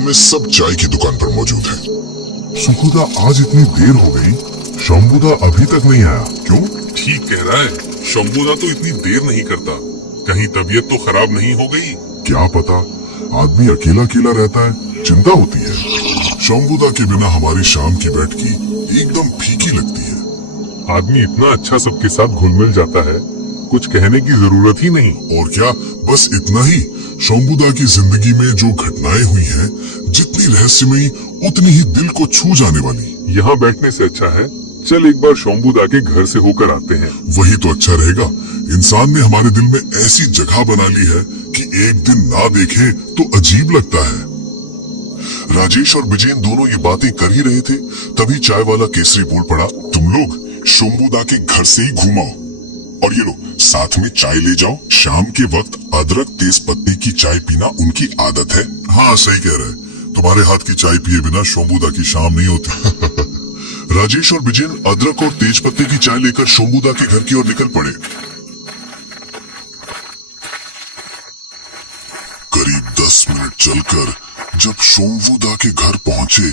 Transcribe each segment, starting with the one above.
शाम में सब चाय की दुकान पर मौजूद हैं। सुखुदा, आज इतनी देर हो गई, शंभुदा अभी तक नहीं आया, क्यों? ठीक कह रहा है, शंभुदा तो इतनी देर नहीं करता। कहीं तबीयत तो खराब नहीं हो गई? क्या पता, आदमी अकेला अकेला रहता है, चिंता होती है। शंभुदा के बिना हमारी शाम की बैठकी एकदम फीकी लगती है। आदमी इतना अच्छा सबके साथ घुल मिल जाता है, कुछ कहने की जरूरत ही नहीं। और क्या, बस इतना ही। शंभुदा की जिंदगी में जो घटनाएं हुई हैं, जितनी रहस्यमयी उतनी ही दिल को छू जाने वाली। यहाँ बैठने से अच्छा है चल एक बार शंभुदा के घर से होकर आते हैं। वही तो अच्छा रहेगा। इंसान ने हमारे दिल में ऐसी जगह बना ली है कि एक दिन ना देखे तो अजीब लगता है। राजेश और विजयन दोनों ये बातें कर ही रहे थे, तभी चाय वाला केसरी बोल पड़ा, तुम लोग शंभुदा के घर से ही घूमाओ और ये लो साथ में चाय ले जाओ। शाम के वक्त अदरक तेज पत्ती की चाय पीना उनकी आदत है। हाँ, सही कह रहे, तुम्हारे हाथ की चाय पिए बिना शंभुदा की शाम नहीं होती। राजेश और विजयन अदरक और तेज पत्ते की चाय लेकर शंभुदा के घर की ओर निकल पड़े। करीब 10 मिनट चलकर जब शंभुदा के घर पहुंचे,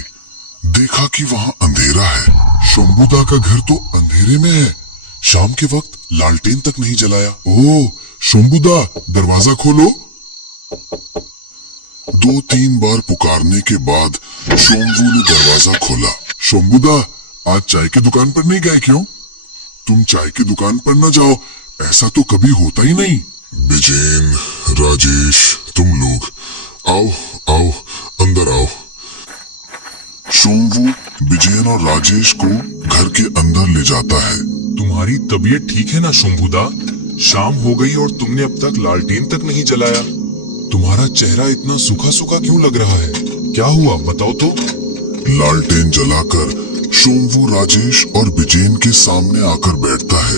देखा कि वहां अंधेरा है। शंभुदा का घर तो अंधेरे में है, शाम के वक्त लालटेन तक नहीं जलाया। ओह शंभुदा, दरवाजा खोलो। 2-3 बार पुकारने के बाद शंभू ने दरवाजा खोला। शंभुदा, आज चाय की दुकान पर नहीं गए क्यों? तुम चाय की दुकान पर न जाओ, ऐसा तो कभी होता ही नहीं। विजयन, राजेश, तुम लोग आओ आओ अंदर आओ। शंभू विजयन और राजेश को घर के अंदर ले जाता है। तुम्हारी तबीयत ठीक है ना शंभुदा? शाम हो गई और तुमने अब तक लालटेन तक नहीं जलाया। तुम्हारा चेहरा इतना सूखा सूखा क्यों लग रहा है? क्या हुआ बताओ तो। लालटेन जलाकर शंभू राजेश और विजयन के सामने आकर बैठता है।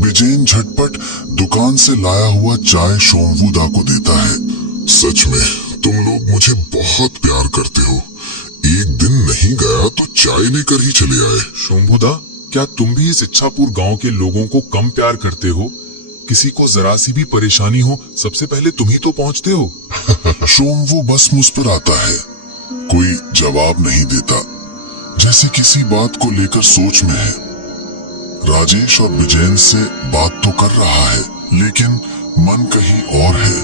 विजयन झटपट दुकान से लाया हुआ चाय शंभुदा को देता है। सच में तुम लोग मुझे बहुत प्यार करते हो। एक दिन नहीं गया तो चाय लेकर ही चले आए। शंभुदा, क्या तुम भी इस इच्छापुर गांव के लोगों को कम प्यार करते हो? किसी को जरा सी भी परेशानी हो सबसे पहले तुम ही तो पहुंचते हो। शंभू बस मुस्कुराता है, कोई जवाब नहीं देता, जैसे किसी बात को लेकर सोच में है। राजेश और विजयन से बात तो कर रहा है, लेकिन मन कहीं और है।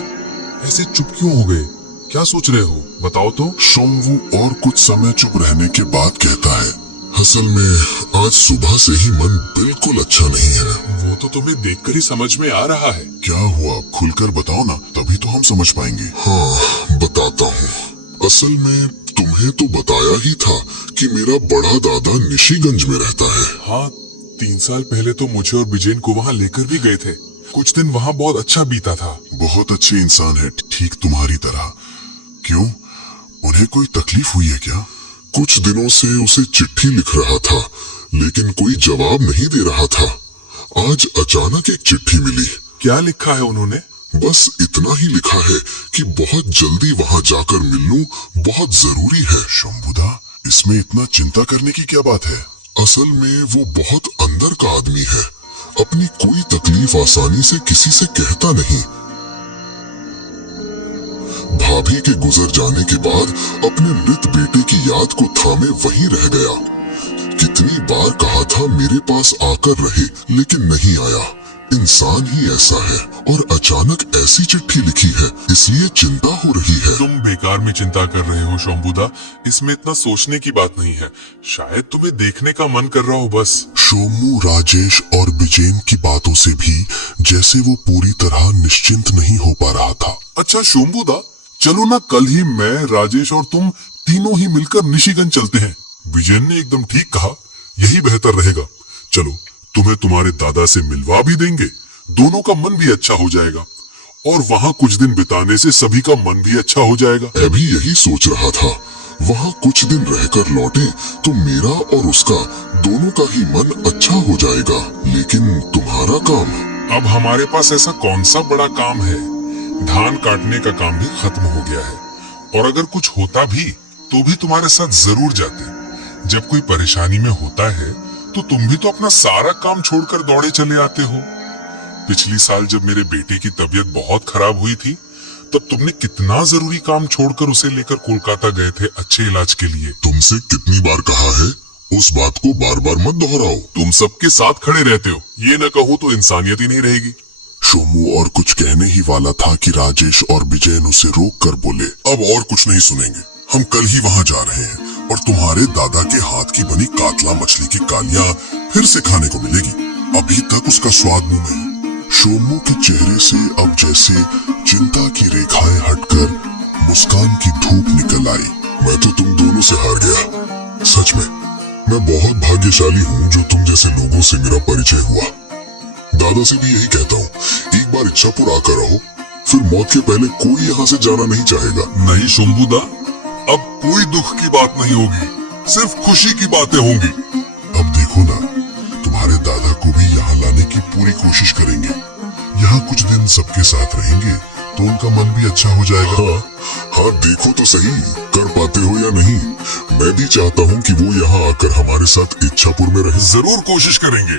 ऐसे चुप क्यों हो गए? क्या सोच रहे हो बताओ तो। शंभू और कुछ समय चुप रहने के बाद कहता है, असल में आज सुबह से ही मन बिल्कुल अच्छा नहीं है। वो तो तुम्हें देखकर ही समझ में आ रहा है। क्या हुआ, खुलकर बताओ ना, तभी तो हम समझ पाएंगे। हाँ बताता हूँ। असल में तुम्हें तो बताया ही था कि मेरा बड़ा दादा निशिगंज में रहता है। हाँ, 3 साल पहले तो मुझे और विजयन को वहाँ लेकर भी गए थे। कुछ दिन वहाँ बहुत अच्छा बीता था। बहुत अच्छे इंसान है, ठीक तुम्हारी तरह। क्यों, उन्हें कोई तकलीफ हुई है क्या? कुछ दिनों से उसे चिट्ठी लिख रहा था, लेकिन कोई जवाब नहीं दे रहा था। आज अचानक एक चिट्ठी मिली। क्या लिखा है उन्होंने? बस इतना ही लिखा है कि बहुत जल्दी वहाँ जाकर मिल लूं, बहुत जरूरी है। शंभुदा, इसमें इतना चिंता करने की क्या बात है? असल में वो बहुत अंदर का आदमी है, अपनी कोई तकलीफ आसानी से किसी से कहता नहीं। भाभी के गुजर जाने के बाद अपने मृत बेटे की याद को थामे वहीं रह गया। कितनी बार कहा था मेरे पास आकर रहे, लेकिन नहीं आया। इंसान ही ऐसा है, और अचानक ऐसी चिट्ठी लिखी है, इसलिए चिंता हो रही है। तुम बेकार में चिंता कर रहे हो शंभुदा, इसमें इतना सोचने की बात नहीं है। शायद तुम्हें देखने का मन कर रहा हो बस। शोमू, राजेश और विजयन की बातों से भी जैसे वो पूरी तरह निश्चिंत नहीं हो पा रहा था। अच्छा शंभुदा, चलो ना कल ही मैं, राजेश और तुम तीनों ही मिलकर निशिगंज चलते हैं। विजयन ने एकदम ठीक कहा, यही बेहतर रहेगा। चलो, तुम्हें तुम्हारे दादा से मिलवा भी देंगे, दोनों का मन भी अच्छा हो जाएगा, और वहाँ कुछ दिन बिताने से सभी का मन भी अच्छा हो जाएगा। मैं भी यही सोच रहा था, वहाँ कुछ दिन रहकर लौटे तो मेरा और उसका दोनों का ही मन अच्छा हो जाएगा। लेकिन तुम्हारा काम? अब हमारे पास ऐसा कौन सा बड़ा काम है? धान काटने का काम भी खत्म हो गया है, और अगर कुछ होता भी तो भी तुम्हारे साथ जरूर जाते। जब कोई परेशानी में होता है तो तुम भी तो अपना सारा काम छोड़कर दौड़े चले आते हो। पिछली साल जब मेरे बेटे की तबीयत बहुत खराब हुई थी, तब तुमने कितना जरूरी काम छोड़कर उसे लेकर कोलकाता गए थे अच्छे इलाज के लिए। तुमसे कितनी बार कहा है उस बात को बार बार मत दोहराओ। तुम सबके साथ खड़े रहते हो, ये न कहो तो इंसानियत ही नहीं रहेगी। शोमू और कुछ कहने ही वाला था कि राजेश और विजयन उसे रोक कर बोले, अब और कुछ नहीं सुनेंगे, हम कल ही वहाँ जा रहे हैं और तुम्हारे दादा के हाथ की बनी कातला मछली की कालियां फिर से खाने को मिलेगी। अभी तक उसका स्वाद मुंह में है। शोमू के चेहरे से अब जैसे चिंता की रेखाएं हटकर मुस्कान की धूप निकल आई। मैं तो तुम दोनों से हार गया, सच में। मैं बहुत भाग्यशाली हूँ जो तुम जैसे लोगों से मेरा परिचय हुआ। दादा से भी यही कहता हूँ, एक बार इच्छापुर आकर रहो, फिर मौत के पहले कोई यहाँ से जाना नहीं चाहेगा। नहीं शंभूदा, अब कोई दुख की बात नहीं होगी, सिर्फ खुशी की बातें होंगी। अब देखो ना, तुम्हारे दादा को भी यहाँ लाने की पूरी कोशिश करेंगे। यहाँ कुछ दिन सबके साथ रहेंगे तो उनका मन भी अच्छा हो जाएगा। हाँ, देखो तो सही कर पाते हो या नहीं। मैं भी चाहता हूँ कि वो यहाँ आकर हमारे साथ इच्छापुर में रहे। जरूर कोशिश करेंगे।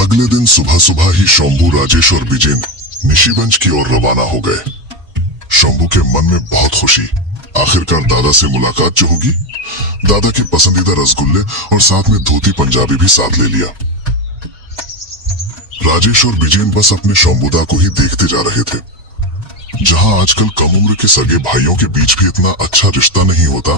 अगले दिन सुबह सुबह ही शंभू, राजेश और विजेन निशिगंज की ओर रवाना हो गए। शंभू के मन में बहुत खुशी, आखिरकार दादा से मुलाकात जो होगी। दादा के पसंदीदा रसगुल्ले और साथ में धोती पंजाबी भी साथ ले लिया। राजेश और विजेन बस अपने शंभूदा को ही देखते जा रहे थे। जहां आजकल कम उम्र के सगे भाइयों के बीच भी इतना अच्छा रिश्ता नहीं होता,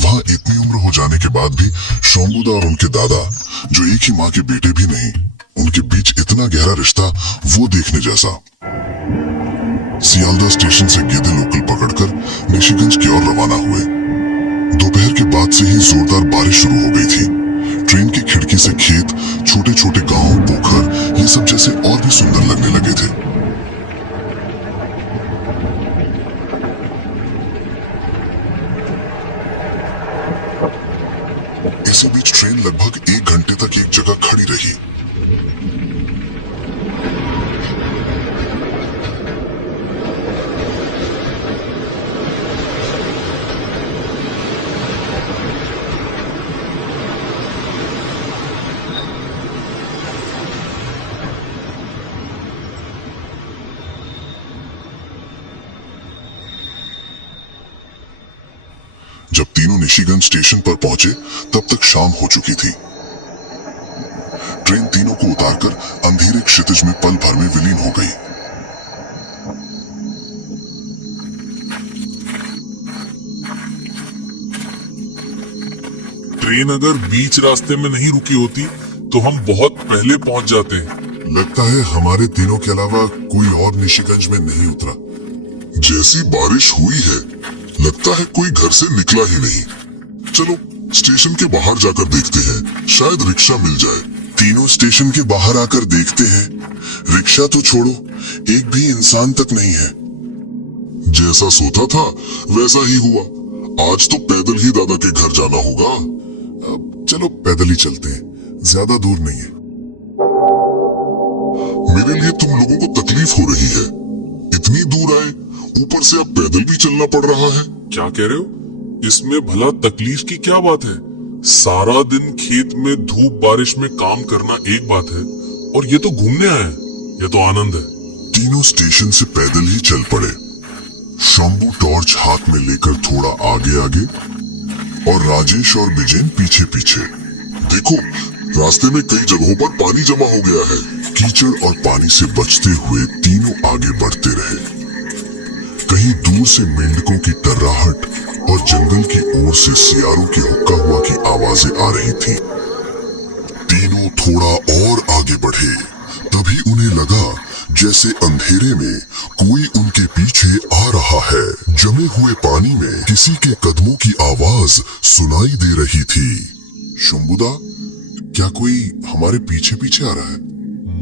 वहां इतनी उम्र हो जाने के बाद भी शंभूदा और उनके दादा, जो एक ही माँ के बेटे भी नहीं, उनके बीच इतना गहरा रिश्ता, वो देखने जैसा। सियालदह स्टेशन से गेदे लोकल पकड़कर निशिगंज की ओर रवाना हुए। दोपहर के बाद से ही जोरदार बारिश शुरू हो गई थी। ट्रेन की खिड़की से खेत, छोटे छोटे गांव, पोखर, ये सब जैसे और भी सुंदर लगने लगे थे। इसी बीच ट्रेन लगभग 1 घंटे तक एक जगह खड़ी रही। जब तीनों निशिगंज स्टेशन पर पहुंचे तब तक शाम हो चुकी थी। ट्रेन तीनों को उतारकर अंधेरे क्षितिज में पल भर में विलीन हो गई। ट्रेन अगर बीच रास्ते में नहीं रुकी होती तो हम बहुत पहले पहुंच जाते। लगता है हमारे तीनों के अलावा कोई और निशिगंज में नहीं उतरा। जैसी बारिश हुई है, लगता है कोई घर से निकला ही नहीं। चलो स्टेशन के बाहर जाकर देखते हैं, शायद रिक्शा मिल जाए। तीनों स्टेशन के बाहर आकर देखते हैं, रिक्शा तो छोड़ो, एक भी इंसान तक नहीं है। जैसा सोचा था वैसा ही हुआ। आज तो पैदल ही दादा के घर जाना होगा। अब चलो पैदल ही चलते हैं, ज्यादा दूर नहीं है। मेरे लिए तुम लोगों को तकलीफ हो रही है। इतनी दूर आए, ऊपर से अब पैदल भी चलना पड़ रहा है। क्या कह रहे हो? इसमें भला तकलीफ की क्या बात है? सारा दिन खेत में धूप बारिश में काम करना एक बात है, और ये तो घूमने आए हैं, ये तो आनंद है। तीनों स्टेशन से पैदल ही चल पड़े। शंभू टॉर्च हाथ में लेकर थोड़ा आगे आगे और राजेश और विजेन पीछे पीछे। देखो, रास्ते में कई जगहों पर पानी जमा हो गया है। कीचड़ और पानी से बचते हुए तीनों आगे बढ़ते रहे। कहीं दूर से मेंढकों की टर्राहट और जंगल की ओर से सियारों की हुक्का हुआ की आवाजें आ रही थी। तीनों थोड़ा और आगे बढ़े, तभी उन्हें लगा जैसे अंधेरे में कोई उनके पीछे आ रहा है। जमे हुए पानी में किसी के कदमों की आवाज सुनाई दे रही थी। शंभूदा, क्या कोई हमारे पीछे पीछे आ रहा है?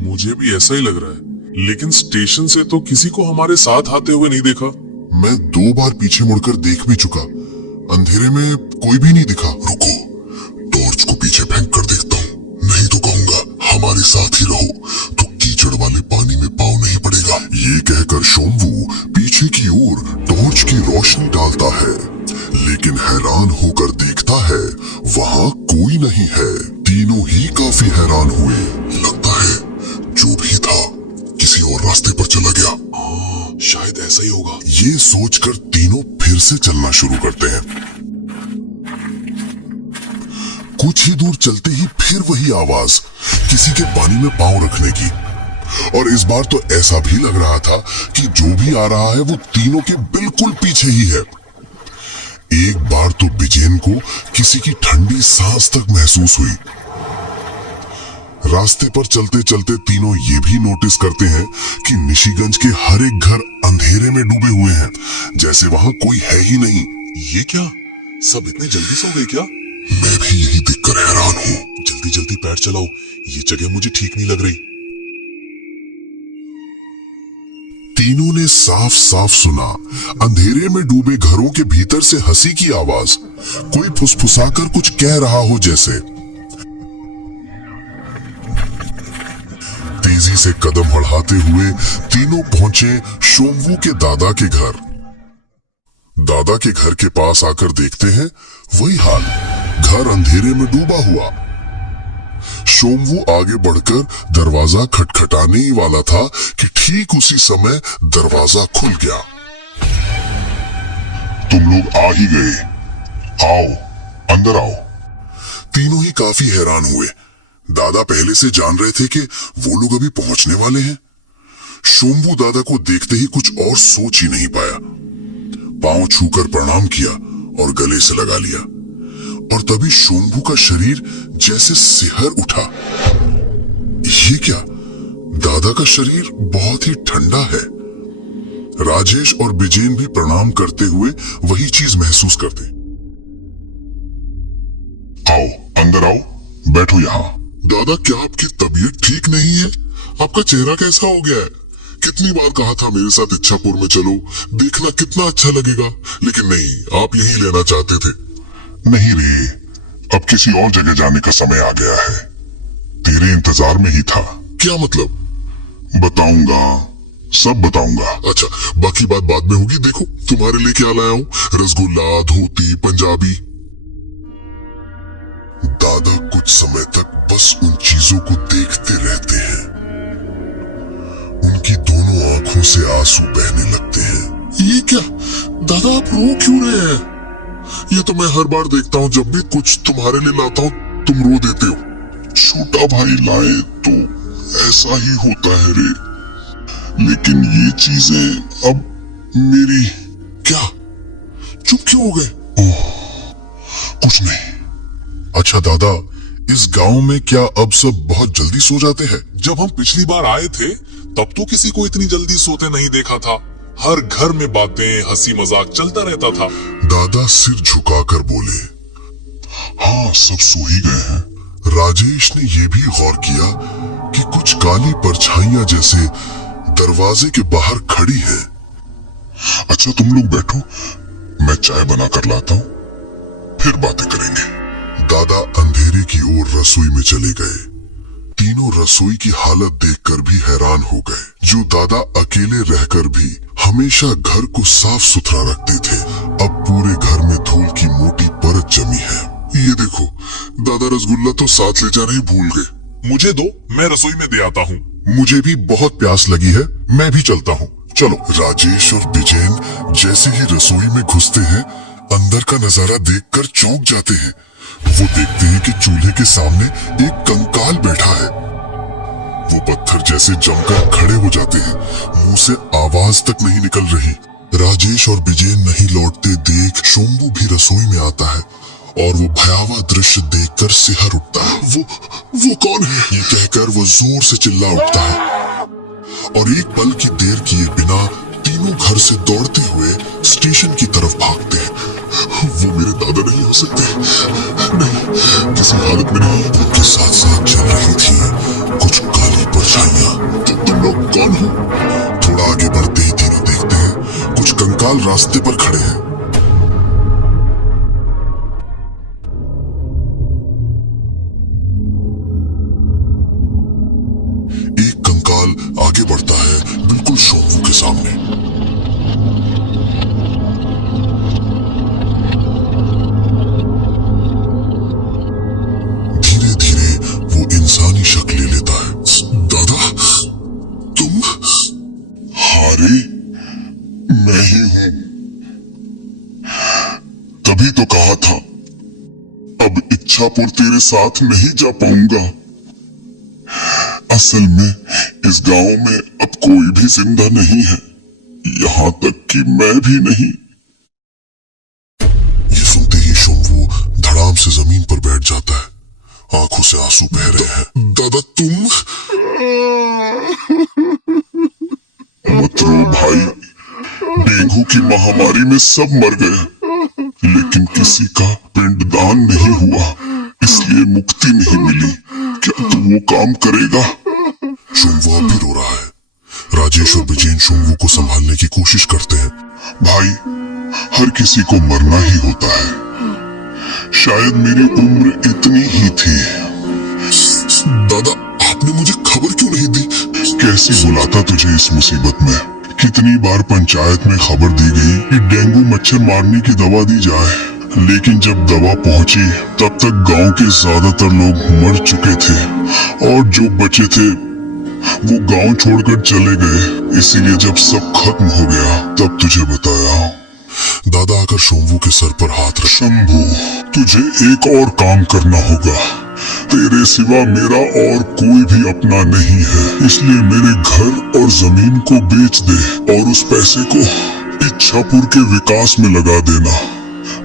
मुझे भी ऐसा ही लग रहा है, लेकिन स्टेशन से तो किसी को हमारे साथ आते हुए नहीं देखा। मैं 2 बार पीछे मुड़कर देख भी चुका, अंधेरे में कोई भी नहीं दिखा। रुको, टॉर्च को पीछे फेंक कर देखता हूँ, नहीं तो कहूंगा हमारे साथ ही रहो, तो कीचड़ वाले पानी में पाँव नहीं पड़ेगा। ये कहकर शंभू पीछे की ओर टॉर्च की रोशनी डालता है, लेकिन हैरान होकर देखता है वहाँ कोई नहीं है। तीनों ही काफी हैरान हुए। लगता है और रास्ते पर चला गया। शायद ऐसा ही होगा। ये सोचकर तीनों फिर से चलना शुरू करते हैं। कुछ ही दूर चलते ही फिर वही आवाज, किसी के पानी में पांव रखने की। और इस बार तो ऐसा भी लग रहा था कि जो भी आ रहा है वो तीनों के बिल्कुल पीछे ही है। एक बार तो बिजेन को किसी की ठंडी सांस तक महसूस हुई। रास्ते पर चलते चलते तीनों ये भी नोटिस करते हैं कि निशिगंज के हर एक घर अंधेरे में डूबे हुए हैं, जैसे वहां कोई है ही नहीं। ये क्या, सब इतने जल्दी सो गए क्या? मैं भी यही देखकर हैरान हूं। जल्दी जल्दी पैर चलाओ, ये जगह मुझे ठीक नहीं लग रही। तीनों ने साफ साफ सुना अंधेरे में डूबे घरों के भीतर से हंसी की आवाज, कोई फुसफुसाकर कुछ कह रहा हो जैसे। तेजी से कदम बढ़ाते हुए तीनों पहुंचे शोम्वू के दादा के घर। दादा के घर के पास आकर देखते हैं वही हाल, घर अंधेरे में डूबा हुआ। शोम्वू आगे बढ़कर दरवाजा खटखटाने ही वाला था कि ठीक उसी समय दरवाजा खुल गया। तुम लोग आ ही गए, आओ अंदर आओ। तीनों ही काफी हैरान हुए। दादा पहले से जान रहे थे कि वो लोग अभी पहुंचने वाले हैं। शोम्वू दादा को देखते ही कुछ और सोच ही नहीं पाया। पांव छूकर प्रणाम किया और गले से लगा लिया। और तभी शोम्वू का शरीर जैसे सिहर उठा। ये क्या, दादा का शरीर बहुत ही ठंडा है। राजेश और बिजेन भी प्रणाम करते हुए वही चीज महसूस करते। आओ अंदर आओ, बैठो यहाँ। दादा, क्या आपकी तबीयत ठीक नहीं है? आपका चेहरा कैसा हो गया है? कितनी बार कहा था मेरे साथ इच्छापुर में चलो, देखना कितना अच्छा लगेगा, लेकिन नहीं, आप यहीं लेना चाहते थे। नहीं रे, अब किसी और जगह जाने का समय आ गया है। तेरे इंतजार में ही था। क्या मतलब? बताऊंगा, सब बताऊंगा। अच्छा, बाकी बात बाद में होगी। देखो तुम्हारे लिए क्या लाया हूं, रसगुल्ला, धोती, पंजाबी। दादा कुछ समय तक बस उन चीजों को देखते रहते हैं। उनकी दोनों आंखों से आंसू बहने लगते हैं। ये क्या दादा, आप रो क्यों रहे हैं? ये तो मैं हर बार देखता हूँ, जब भी कुछ तुम्हारे लिए लाता हूँ तुम रो देते हो। छोटा भाई लाए तो ऐसा ही होता है रे, लेकिन ये चीजें अब मेरी। क्या, चुप क्यों हो गए? ओह, कुछ नहीं। अच्छा दादा, इस गांव में क्या अब सब बहुत जल्दी सो जाते हैं? जब हम पिछली बार आए थे तब तो किसी को इतनी जल्दी सोते नहीं देखा था। हर घर में बातें, हंसी मजाक चलता रहता था। दादा सिर झुकाकर बोले, हाँ सब सो ही गए हैं। राजेश ने यह भी गौर किया कि कुछ काली परछाइयां जैसे दरवाजे के बाहर खड़ी हैं। अच्छा तुम लोग बैठो, मैं चाय बना कर लाता हूँ, फिर बातें करेंगे। दादा अंधेरे की ओर रसोई में चले गए। तीनों रसोई की हालत देखकर भी हैरान हो गए। जो दादा अकेले रहकर भी हमेशा घर को साफ सुथरा रखते थे, अब पूरे घर में धूल की मोटी परत जमी है। ये देखो, दादा रसगुल्ला तो साथ ले जाना ही भूल गए। मुझे दो, मैं रसोई में दे आता हूँ। मुझे भी बहुत प्यास लगी है, मैं भी चलता हूँ। चलो। राजेश और बिजेन जैसे ही रसोई में घुसते हैं, अंदर का नजारा देखकर चौंक जाते हैं। वो देखते हैं कि चूल्हे के सामने एक कंकाल बैठा है। वो पत्थर जैसे जमकर खड़े हो जाते हैं, मुंह से आवाज तक नहीं निकल रही। राजेश और बिजेन नहीं लौटते देख शोम्वू भी रसोई में आता है और वो भयावह दृश्य देखकर सिहर उठता है। वो कौन है? ये कहकर वो जोर से चिल्ला उठता है और एक पल की देर किए बिना तीनों घर से दौड़ते हुए स्टेशन की तरफ भागते हैं। वो मेरे दादा नहीं हो सकते, नहीं, किसी हालत में नहीं। उनके साथ साथ चल रही थी कुछ काली परछाइयां। तुम लोग कौन हो? थोड़ा आगे बढ़ते ही तीनों देखते हैं कुछ कंकाल रास्ते पर खड़े हैं। एक कंकाल आगे बढ़ता है बिल्कुल शोम्वू के सामने। इंसानी शक्ल ले लेता है। दादा, तुम? अरे मैं ही हूं। तभी तो कहा था अब इच्छापुर तेरे साथ नहीं जा पाऊंगा। असल में इस गांव में अब कोई भी जिंदा नहीं है, यहां तक कि मैं भी नहीं। ये सुनते ही शोम्वू धड़ाम से जमीन पर बैठ जाता है। आंखों से आंसू बह रहे हैं। दादा तुम? मत रो भाई, डेंगू की महामारी में सब मर गए, लेकिन किसी का पिंडदान नहीं हुआ, इसलिए मुक्ति नहीं मिली। क्या तू वो काम करेगा? शोम्वू अब भी रो रहा है। राजेश और विजयन शोम्वू को संभालने की कोशिश करते हैं। भाई, हर किसी को मरना ही होता है। शायद मेरी उम्र इतनी ही थी। दादा आपने मुझे खबर क्यों नहीं दी? कैसे बुलाता तुझे इस मुसीबत में? कितनी बार पंचायत में खबर दी गई कि डेंगू मच्छर मारने की दवा दी जाए, लेकिन जब दवा पहुंची तब तक गांव के ज्यादातर लोग मर चुके थे और जो बचे थे वो गांव छोड़कर चले गए। इसीलिए जब सब खत्म हो गया तब तुझे बताया। दादा आकर शोम्वू के सर पर हाथ रख। शंभू, तुझे एक और काम करना होगा। तेरे सिवा मेरा और कोई भी अपना नहीं है, इसलिए मेरे घर और जमीन को बेच दे और उस पैसे को इच्छापुर के विकास में लगा देना।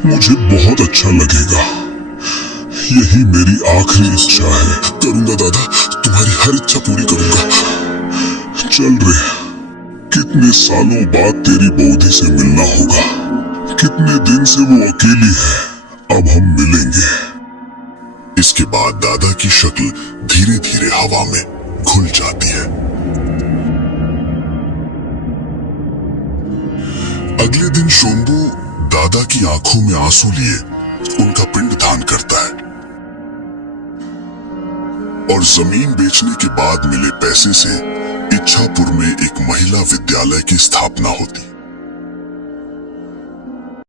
मुझे बहुत अच्छा लगेगा। यही मेरी आखिरी इच्छा है। करूंगा दादा, तुम्हारी हर इच्छा पूरी करूंगा। चल रे, कितने सालों बाद तेरी बौदी से मिलना होगा। कितने दिन से वो अकेली है, अब हम मिलेंगे। इसके बाद दादा की शक्ल धीरे धीरे हवा में घुल जाती है। अगले दिन शोम्बू दादा की आंखों में आंसू लिए उनका पिंड दान करता है और जमीन बेचने के बाद मिले पैसे से इच्छापुर में एक महिला विद्यालय की स्थापना होती।